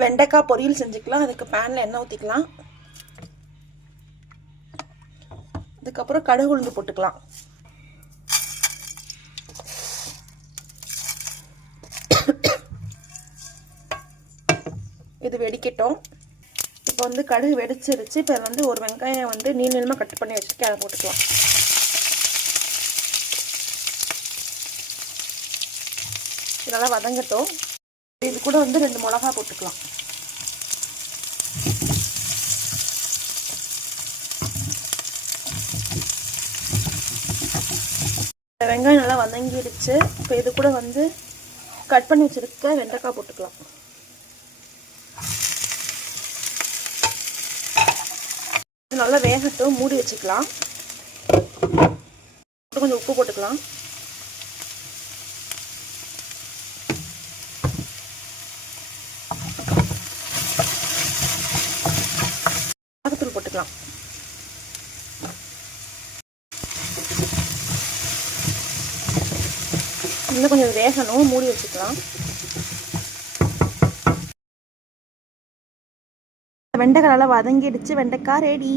வெண்டைக்காய் பொரியல் செஞ்சுக்கலாம். அதுக்கு பேனில் எண்ணெய் ஊற்றிக்கலாம். அதுக்கப்புறம் கடுகு உளுந்து போட்டுக்கலாம். இது வெடிக்கட்டும். இப்போ வந்து கடுகு வெடிச்சிருச்சு. இப்போ வந்து ஒரு வெங்காயம் வந்து நீள நீளமாக கட் பண்ணி வச்சுட்டு அதை போட்டுக்கலாம். நல்லா வதங்கட்டும். இது கூட வந்து 2 மிளகா போட்டுக்கலாம். வெங்காயம் நல்லா வதங்கிடுச்சு. இப்போ இது கூட வந்து கட் பண்ணி வச்சிருக்க வெண்டைக்காய் போட்டுக்கலாம். நல்லா வேகட்டும். மூடி வச்சுக்கலாம். கொஞ்சம் உப்பு போட்டுக்கலாம். மிளகாத்தூள் போட்டுக்கலாம். இன்னும் கொஞ்சம் வேகணும். மூடி வச்சுக்கலாம். வெண்டைக்காய் நல்லா வதங்கிடுச்சு. வெண்டைக்காய் ரெடி.